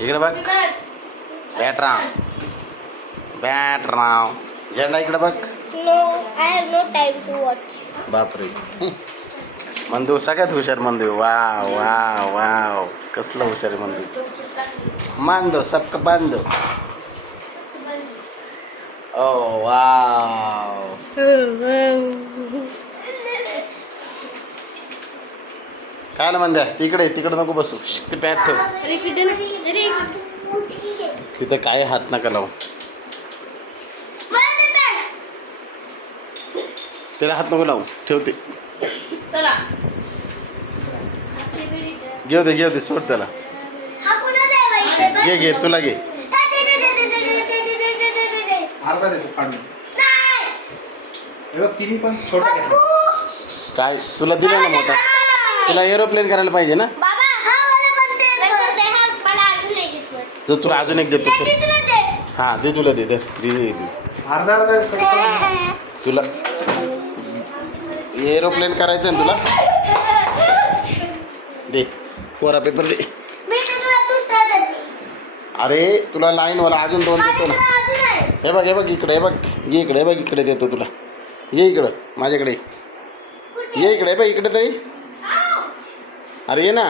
इकडे बघ. बॅटराव बॅटराव झेंडा इकडे बघ. बापरे. मंदू सगळ्यात हुशार मंदू. वा वा वाव. कसलं हुशार मंदू. मांदो सबक बांधो ओ वाव काय ना मंद्या तिकडे तिकडे नको बसू ते पॅट ठेव तिथं काय हात नका लावू त्याला हात नको लावू ठेवते चला घेऊ दे घेऊ दे सोड त्याला घे घे तुला घे हे. काय तुला दिलं ना मोठा तुला एरोप्लेन करायला पाहिजे ना बाबा हा मला पण ते कर. हा. जर तुला अजून एक देतो ते सर. हां दे तुला दे दे दे दे दे. अर्धा अर्धा कट करून तुला एरोप्लेन करायचं आहे ना तुला दे कोरा पेपर दे मी ते तुला दुसरा देते. अरे तुला लाईनवाला अजून दोन हा, देतो ना तुला अजून आहे. हे बघ हे बघ इकडे हे बघ ये इकडे हे बघ इकडे देतो तुला ये इकडं माझ्याकडे ये इकडे हे बघ इकडे तरी अरे ये ना.